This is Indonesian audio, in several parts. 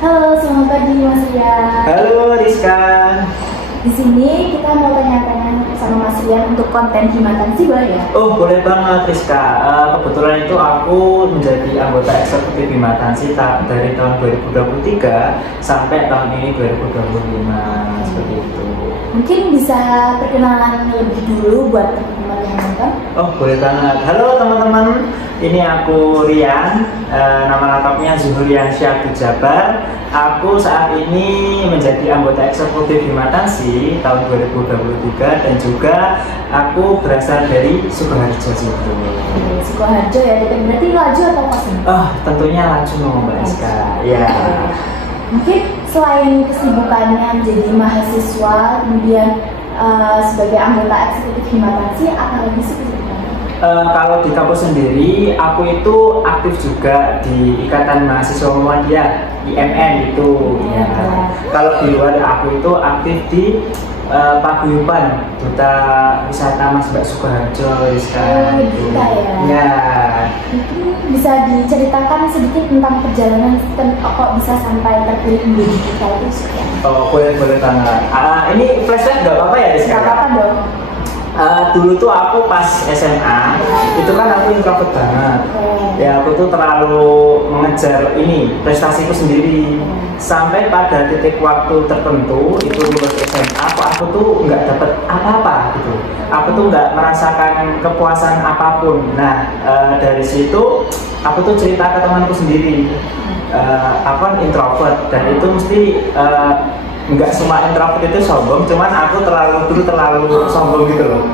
Halo, selamat pagi Mas Rian. Halo Rizka. Di sini kita mau tanya-tanya sama Mas Rian untuk konten Himatansi boleh ya? Oh boleh banget Rizka. Kebetulan itu aku menjadi anggota eksekutif Himatansi dari tahun 2023 sampai tahun ini 2025 seperti itu. Mungkin bisa perkenalan lebih dulu buat teman-teman yang nonton. Oh boleh banget. Halo teman-teman, ini aku Rian. Nama lengkapnya Zuhrian Syabdu Jabar. Aku saat ini menjadi anggota eksekutif Himatansi tahun 2023 dan juga aku berasal dari Sukoharjo situ. Sukoharjo ya, berarti Laju atau Kosim? Oh tentunya Laju Mbak Rizka. Ya. Mungkin selain kesibukannya menjadi mahasiswa, kemudian sebagai anggota eksekutif Himatansi, apa lagi sih kesibukannya? Kalau di kampus sendiri, aku itu aktif juga di Ikatan Mahasiswa Muhammadiyah IMN itu. Ya. Kalau di luar aku itu aktif di Paguyuban Duta Wisata Mas Mbak Sukoharjo sekarang. Ya. Mungkin bisa diceritakan sedikit tentang perjalanan kok bisa sampai terpilih menjadi duta itu sekian. Oh boleh banget. Ini flashback nggak apa-apa ya Rizka? Nggak apa-apa dong. Dulu tuh aku pas SMA itu kan aku introvert banget. Ya aku tuh terlalu mengejar prestasiku sendiri. Sampai pada titik waktu tertentu itu lulus SMA, aku tuh nggak dapet apa-apa gitu. Aku tuh nggak merasakan kepuasan apapun. Nah dari situ aku tuh cerita ke temanku sendiri. Aku kan introvert dan itu mesti nggak semua introvert itu sombong, cuman aku terlalu sombong gitu loh,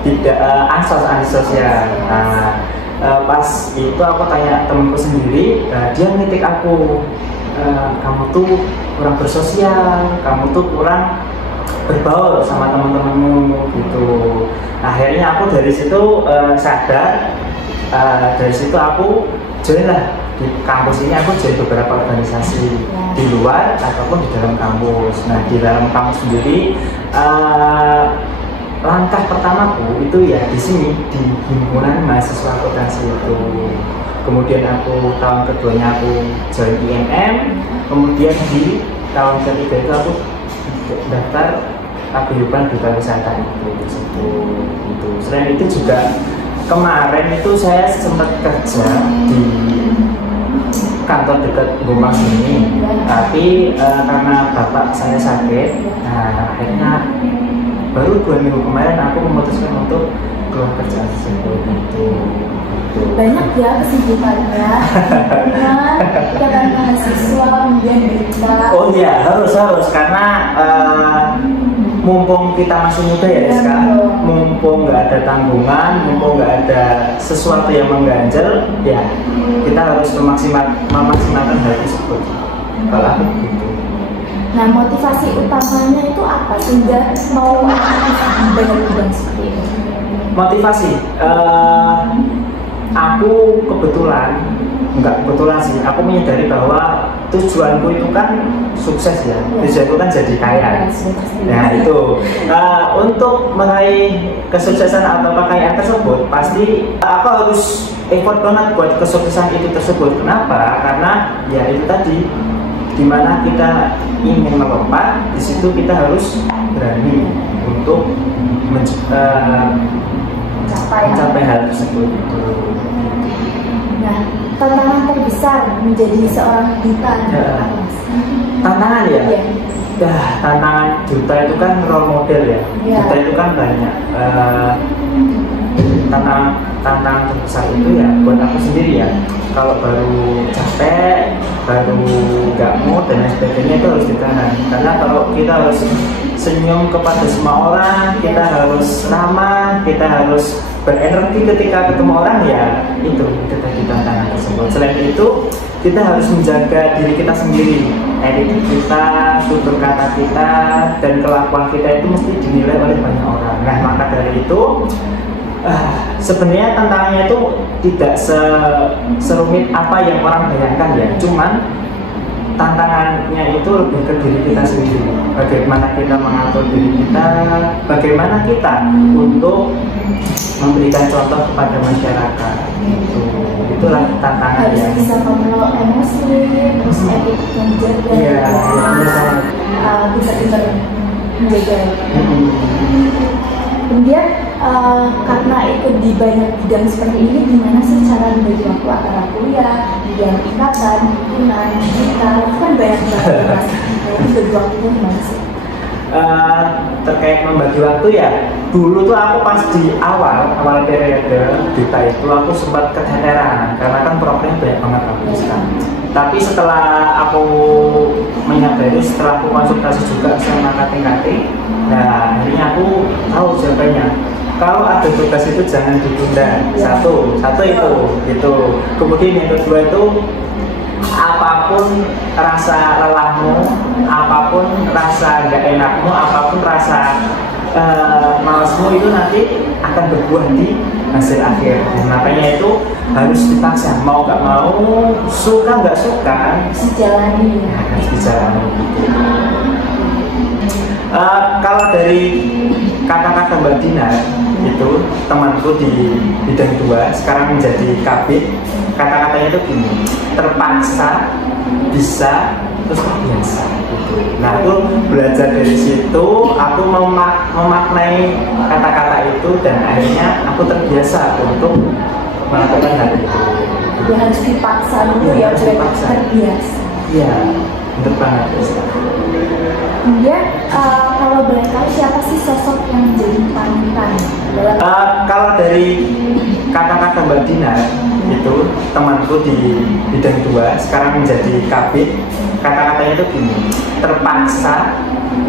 tidak antisosial. Nah pas itu aku tanya temanku sendiri, dia ngelitik aku, kamu tuh kurang bersosial, kamu tuh kurang berbaur sama teman-temanmu gitu. Akhirnya aku dari situ sadar, dari situ aku join lah di kampus ini. Aku join beberapa organisasi di luar ataupun di dalam kampus. Nah di dalam kampus sendiri langkah pertamaku itu ya di sini di himpunan mahasiswa akuntansi itu. Kemudian aku tahun keduanya aku join IMM. Kemudian di tahun ketiga itu aku daftar Paguyuban Duta Wisata itu. Selain itu juga kemarin itu saya sempat kerja di kantor dekat rumah sini, tapi karena bapak saya sakit, nah akhirnya baru 2 minggu kemarin aku memutuskan untuk keluar kerja tersebut. Banyak ya kesibukannya, ikatan mahasiswa kemudian berita. Oh iya harus karena mumpung kita masih muda ya Rizka, mumpung nggak ada tanggungan, mumpung nggak ada sesuatu yang mengganjal, ya kita harus memaksimalkan hal tersebut. Kalau aku gitu. Nah motivasi utamanya itu apa sehingga mau banyak bidang seperti ini? Motivasi, aku nggak kebetulan sih, aku menyadari bahwa tujuanku itu kan sukses ya, tujuanku kan jadi kaya. Nah itu untuk meraih kesuksesan atau kekayaan tersebut pasti aku harus effort banget buat kesuksesan itu tersebut. Kenapa? Karena ya itu tadi, dimana kita ingin melompat, di situ kita harus berani untuk mencapai hal tersebut. Nah, tantangan terbesar menjadi seorang duta apa? Tantangan ya? Tantangan duta itu kan role model ya. Duta itu kan banyak. Tantangan terbesar itu ya buat aku sendiri ya. Kalau baru capek, baru nggak mood dan lain sebagainya itu harus ditahan. Karena kalau kita harus senyum kepada semua orang, kita harus ramah, kita harus berenergi ketika ketemu orang, ya itu tadi tantangan tersebut. Selain itu kita harus menjaga diri kita sendiri, attitude kita, tutur kata kita, dan kelakuan kita itu mesti dinilai oleh banyak orang. Nah maka dari itu sebenarnya tantangannya itu tidak serumit apa yang orang bayangkan ya, cuman tantangannya itu lebih ke diri kita sendiri. Bagaimana kita mengatur diri kita, bagaimana kita untuk memberikan contoh kepada masyarakat. Itulah tantangan harus bisa mengelola emosi, disiplin, terus etik yang dijaga, bisa pintar menjaga. Kemudian karena ikut di banyak bidang seperti ini, gimana sih cara membagi waktu antara kuliah, bidang ikatan, himpunan, digital, itu kan banyak banget. Itu bagi waktunya gimana sih? Terkait membagi waktu ya, dulu tuh aku pas di awal periode DIPA itu aku sempat keteteran karena kan programnya banyak banget aku kan. Tapi setelah aku menyadari, setelah aku konsultasi juga sama kating-kating, nah akhirnya aku tahu jawabannya. Kalau ada tugas itu jangan ditunda. Satu itu gitu. Kemudian yang kedua itu, apapun rasa lelahmu, apapun rasa gak enakmu, apapun rasa malasmu, itu nanti akan berbuah di hasil akhir. Makanya itu harus dipaksa, mau gak mau, suka gak suka, dijalani. Harus dijalani. Kalau dari kata-kata Mbak Dina, itu temanku di bidang 2 sekarang menjadi kabit, kata-katanya itu gini, terpaksa, bisa, terus terbiasa gitu. Nah aku belajar dari situ, aku memaknai kata-kata itu dan akhirnya aku terbiasa untuk melakukan hal itu. Ya harus dipaksa dulu ya, terbiasa. Iya, betul banget. Kemudian kalau boleh tahu siapa sih sosok yang menjadi panutan? Kalau dari kata-kata Mbak Dina, itu temanku di bidang 2 sekarang menjadi kabit, kata-katanya itu gini, terpaksa,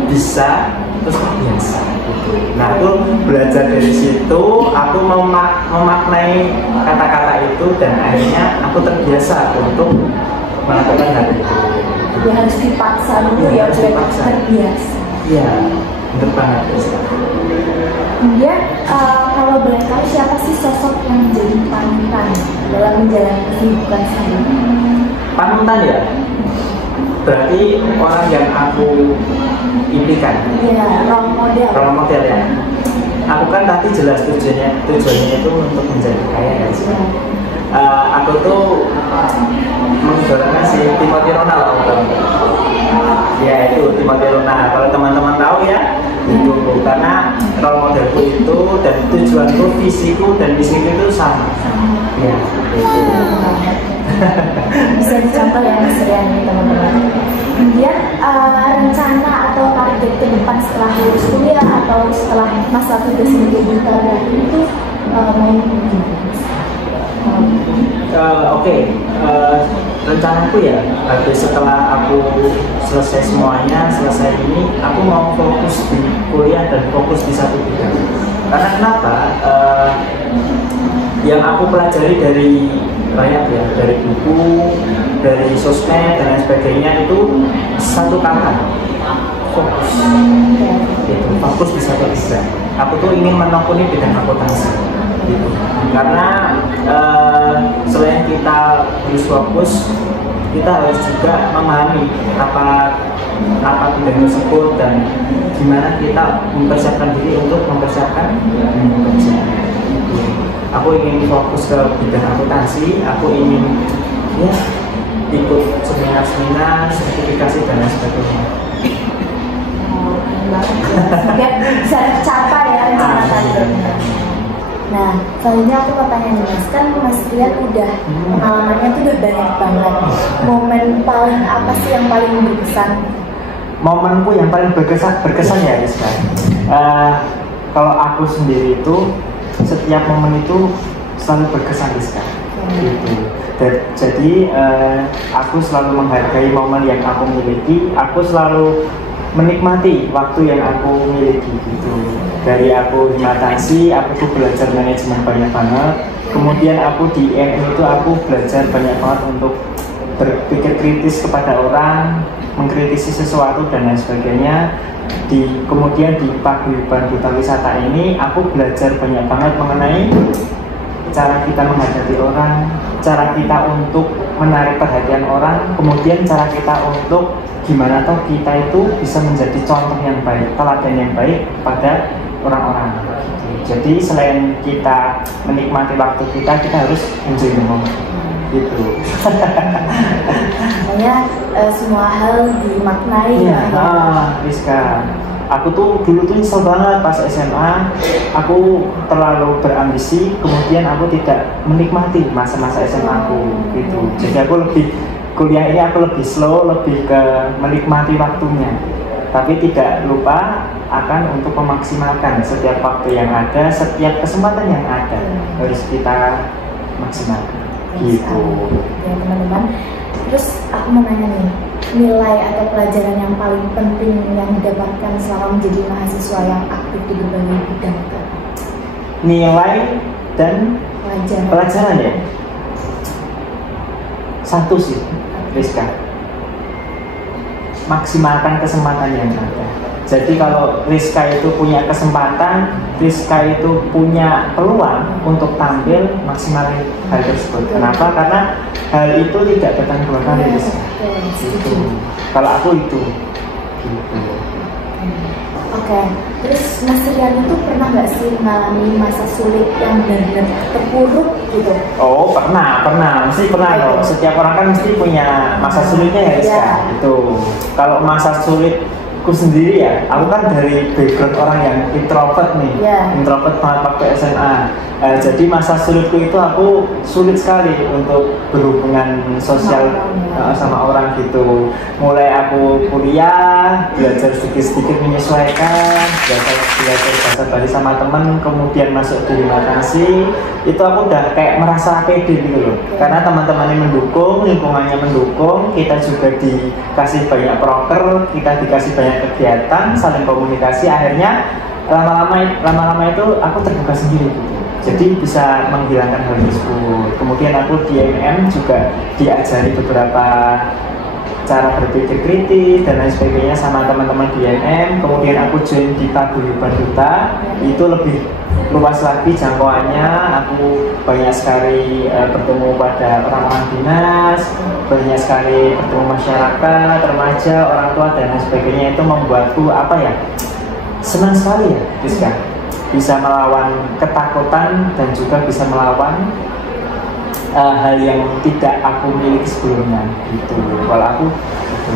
bisa, terus terbiasa. Nah aku belajar dari situ, aku memaknai kata-kata itu dan akhirnya aku terbiasa untuk melakukan hal itu. Ya harus dipaksa dulu ya, terbiasa. Iya, betul banget. Kemudian kalau boleh tahu siapa sih sosok yang menjadi panutan dalam menjalani kesibukan sehari-hari? Panutan ya? Berarti orang yang aku impikan. Iya, role model. Role model ya. Aku kan tadi jelas tujuannya itu untuk menjadi kaya kan sih. Aku tuh mengidolakan si Timothy Ronald. Ya itu Timothy Ronald. Kalau teman-teman tahu ya, itu karena role modelku itu dan tujuanku, visiku dan misiku itu sama. Ya itu. Bisa dicontoh ya Mas Rian, teman-teman. Kemudian rencana atau target ke depan setelah lulus kuliah atau setelah masa tugas sebagai duta itu mau rencanaku ya, habis setelah aku selesai semuanya, selesai ini, aku mau fokus di kuliah dan fokus di satu bidang. Karena kenapa? Yang aku pelajari dari banyak ya, dari buku, dari sosmed dan lain sebagainya itu satu kata, fokus. Itu fokus di satu bidang. Aku tuh ingin menekuni bidang akuntansi. Gitu. Karena selain kita harus fokus, kita harus juga memahami apa bidang tersebut dan gimana kita mempersiapkan diri untuk mempersiapkan pekerjaan. Aku ingin fokus ke bidang akuntansi, aku ingin ya ikut seminar-seminar, sertifikasi dan lain sebagainya. Semoga bisa tercapai ya rencana tadi. Nah, selanjutnya aku mau tanya nih Mas, kan Mas Rian udah pengalamannya tuh udah banyak banget. Momen paling apa sih yang paling berkesan? Momenku yang paling berkesan ya Rizka. Kalau aku sendiri itu setiap momen itu selalu berkesan Rizka. Gitu. Jadi aku selalu menghargai momen yang aku miliki. Aku selalu menikmati waktu yang aku miliki gitu. Dari aku di Himatansi, aku tuh belajar manajemen banyak banget. Kemudian aku di IM itu aku belajar banyak banget untuk berpikir kritis kepada orang, mengkritisi sesuatu dan lain sebagainya. Kemudian di Paguyuban Duta Wisata ini aku belajar banyak banget mengenai cara kita menghadapi orang, cara kita untuk menarik perhatian orang, kemudian cara kita untuk gimana toh kita itu bisa menjadi contoh yang baik, teladan yang baik pada orang-orang. Jadi selain kita menikmati waktu kita harus enjoy the moment. Gitu. pokoknya semua hal dimaknai Iya, ya. Rizka. Aku tuh dulu tuh nyesel banget pas SMA. Aku terlalu berambisi, kemudian aku tidak menikmati masa-masa SMA aku gitu. Jadi aku lebih kuliah ini aku lebih slow, lebih ke menikmati waktunya. Tapi tidak lupa akan untuk memaksimalkan setiap waktu yang ada, setiap kesempatan yang ada harus kita maksimalkan. Gitu. Ya teman-teman. Terus aku mau nanya nih, nilai atau pelajaran yang paling penting yang didapatkan selama menjadi mahasiswa yang aktif di berbagai bidang itu? Nilai dan pelajaran ya? Satu sih, Rizka. Maksimalkan kesempatan yang ada. Jadi kalau Rizka itu punya kesempatan, Rizka itu punya peluang untuk tampil, maksimalkan hal tersebut. Kenapa? Karena hal itu tidak datang dua kali, Rizka. Gitu. Kalau aku itu gitu. Oke, terus Mas Rian itu pernah nggak sih mengalami masa sulit yang benar-benar terpuruk gitu? Oh pernah, mesti pernah dong. Setiap orang kan mesti punya masa sulitnya ya, Rizka. Itu kalau masa sulitku sendiri ya, aku kan dari background orang yang introvert nih, introvert banget waktu SMA. Jadi masa sulitku itu aku sulit sekali untuk berhubungan sosial sama orang gitu. Mulai aku kuliah, belajar sedikit-sedikit menyesuaikan, belajar bahasa Bali sama teman, kemudian masuk di Makasi, itu aku udah kayak merasa pede gitu loh. Karena teman-temannya mendukung, lingkungannya mendukung, kita juga dikasih banyak proker, kita dikasih banyak kegiatan, saling komunikasi. Akhirnya lama-lama itu aku terbuka sendiri gitu. Jadi bisa menghilangkan hal tersebut. Kemudian aku di MM juga diajari beberapa cara berpikir kritis dan lain sebagainya sama teman-teman di MM. Kemudian aku join di Paguyuban Duta, itu lebih luas lagi jangkauannya. Aku banyak sekali bertemu pada orang-orang dinas, banyak sekali bertemu masyarakat, remaja, orang tua dan lain sebagainya. Itu membuatku senang sekali ya, Rizka. Bisa melawan ketakutan dan juga bisa melawan hal yang tidak aku miliki sebelumnya gitu. Kalau aku gitu.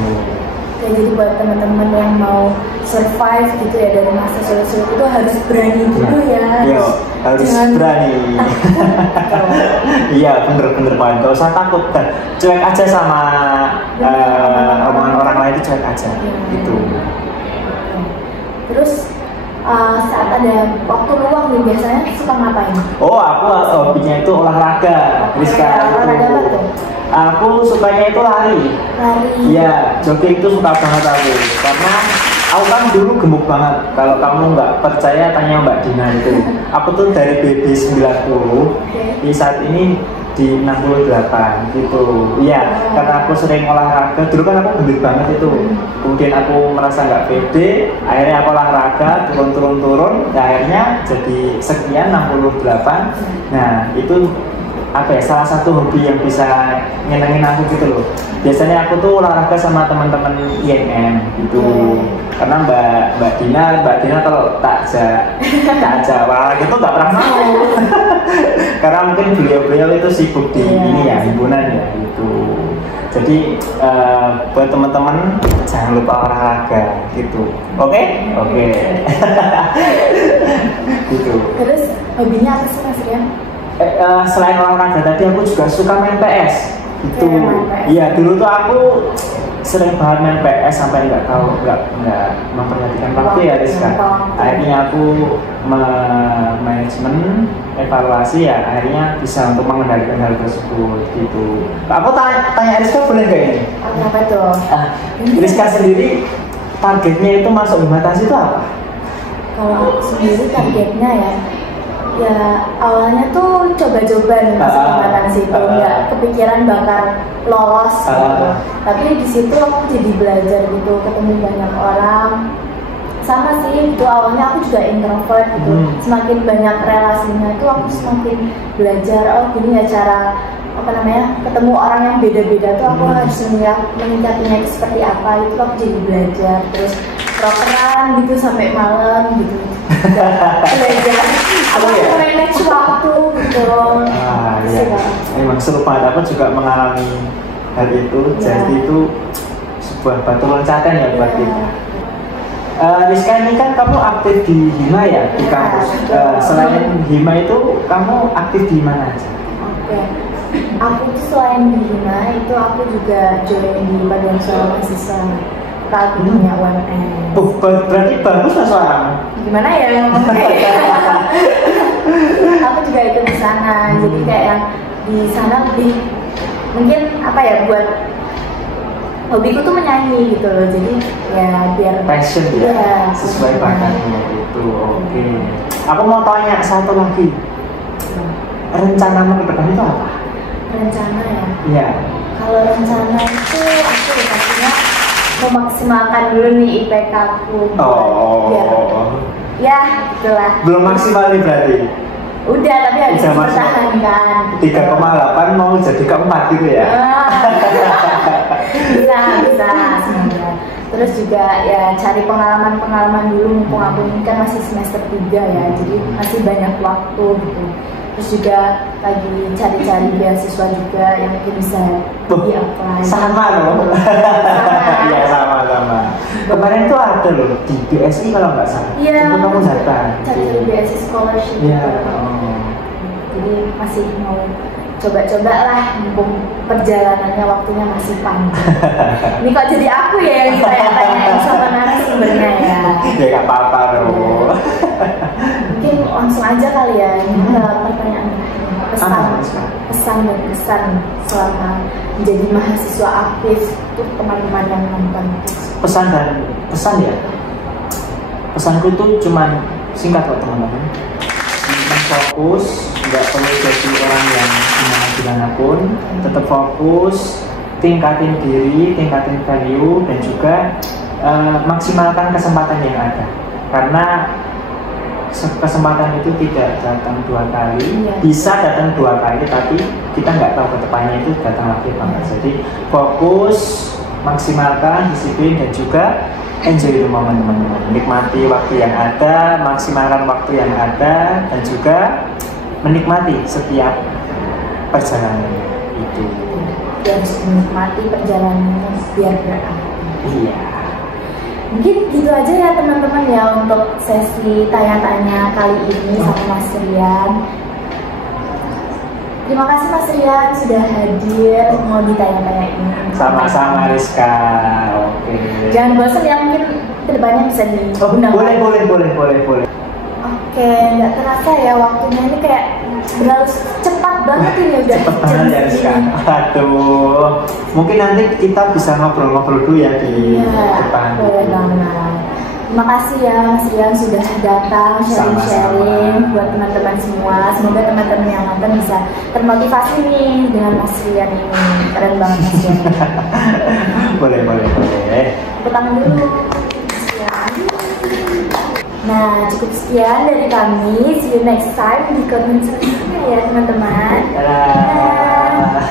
Ya, jadi buat teman-teman yang mau survive gitu ya dari masa sulit-sulit itu harus berani dulu ya. Iya, harus berani. Iya, bener banget. Gak usah takut dan cuek aja sama omongan orang lain, itu cuek aja gitu. Terus saat ada waktu luang nih biasanya suka ngapain? Oh, aku hobinya itu olahraga, Rizka. Olahraga apa tuh? Aku sukanya itu lari. Iya, jogging itu suka banget aku. Karena aku kan dulu gemuk banget. Kalau kamu nggak percaya tanya Mbak Dina itu. Aku tuh dari BB 90, di saat ini di 68 gitu. Iya, karena aku sering olahraga. Dulu kan aku gendut banget itu. Kemudian aku merasa nggak pede, akhirnya aku olahraga turun. Akhirnya jadi sekian 68. Nah, itu salah satu hobi yang bisa nyenengin aku gitu loh. Biasanya aku tuh olahraga sama teman-teman IMM gitu. Karena Mbak Dina kalau tak ajak olahraga itu nggak pernah mau. Karena mungkin beliau itu sibuk di ini ya, himpunan ya gitu. Jadi buat teman-teman jangan lupa olahraga gitu. Oke? Gitu. Terus hobinya apa sih Mas Rian? Selain olahraga tadi aku juga suka main PS gitu. Iya, dulu tuh aku sering banget main PS sampai nggak memperhatikan waktu ya, Rizka. Akhirnya aku manajemen evaluasi ya, akhirnya bisa untuk mengendalikan hal tersebut gitu. Aku tanya Rizka boleh nggak ini? Apa tuh? Rizka sendiri targetnya itu masuk Himatasi itu apa? Kalau aku sendiri targetnya ya awalnya tuh coba-coba nih masuk Himatasi itu, nggak kepikiran bakal lolos gitu. Tapi di situ aku jadi belajar gitu, ketemu banyak orang. Sama sih, itu awalnya aku juga introvert gitu. Semakin banyak relasinya tuh aku semakin belajar, oh gini ya cara ketemu orang yang beda-beda tuh aku harus menyikapinya itu seperti apa. Itu aku jadi belajar, terus prokeran gitu sampai malam gitu. Belajar aku manage waktu gitu. Iya. Memang seru banget. Aku juga mengalami hal itu. Jadi itu sebuah batu loncatan ya buat kita. Rizka, ini kan kamu aktif di Hima ya, di kampus. Selain Hima itu kamu aktif di mana aja? Oke, aku tuh selain di Hima itu aku juga join di Badan Suara Mahasiswa. Aku punya UMN. Berarti bagus lah suaramu. Gimana ya ngomongnya ya? Aku juga ikut di sana, jadi kayak yang di sana lebih mungkin apa ya, buat hobiku tuh menyanyi gitu loh, jadi ya biar passion ya, sesuai bakatnya gitu. Oke. Aku mau tanya satu lagi, rencanamu ke depan itu apa? Rencana ya? Iya. Kalau rencana itu aku pastinya memaksimalkan dulu nih IPK aku. Biar ya itulah. Belum maksimal nih berarti? Udah, tapi harus dipertahankan. 3,8 mau jadi keempat gitu ya? Bisa semoga. Terus juga ya cari pengalaman dulu, mumpung aku ini kan masih semester 3 ya, jadi masih banyak waktu gitu. Terus juga lagi cari-cari beasiswa juga yang mungkin bisa di-apply. Sama loh. Iya sama. Kemarin tuh ada loh di BSI kalau nggak salah. Iya. Itu kamu datang. Cari BSI scholarship. Iya. Jadi masih mau coba-coba lah, mumpung perjalanannya waktunya masih panjang. Ini kok jadi aku ya yang ditanya-tanyain sama narasumbernya ya. Ya nggak apa-apa dong. Mungkin langsung aja kali ya, ini pertanyaan pesan dan kesan selama menjadi mahasiswa aktif untuk teman-teman yang nonton. Pesan ya. Pesanku tuh cuman singkat kok teman-teman. Fokus, nggak perlu jadi orang yang gimana pun, tetap fokus, tingkatin diri, tingkatin value, dan juga maksimalkan kesempatan yang ada. Karena kesempatan itu tidak datang 2 kali, bisa datang 2 kali, tapi kita nggak tahu kedepannya itu datang lagi apa enggak. Jadi fokus, maksimalkan, disiplin, dan juga enjoy the moment teman-teman. Nikmati waktu yang ada, maksimalkan waktu yang ada, dan juga menikmati setiap perjalanan itu. Harus menikmati perjalanannya biar berarti. Iya. Mungkin gitu aja ya teman-teman ya untuk sesi tanya-tanya kali ini sama Mas Rian. Terima kasih Mas Rian sudah hadir mau ditanya-tanya ini. Sama-sama Rizka. Oke. Jangan bosan ya, mungkin kedepannya bisa diundang. Boleh. Oke, nggak terasa ya waktunya ini kayak berlalu cepat banget ini udah jam segini. Aduh, mungkin nanti kita bisa ngobrol-ngobrol dulu ya di depan. Boleh banget. Terima kasih ya Mas Rian sudah datang sharing-sharing buat teman-teman semua. Semoga teman-teman yang nonton bisa termotivasi nih dengan Mas Rian ini. Keren banget Mas Rian. Boleh. Tepuk tangan dulu. Nah, cukup sekian dari kami. See you next time di konten selanjutnya ya teman-teman. Dadah.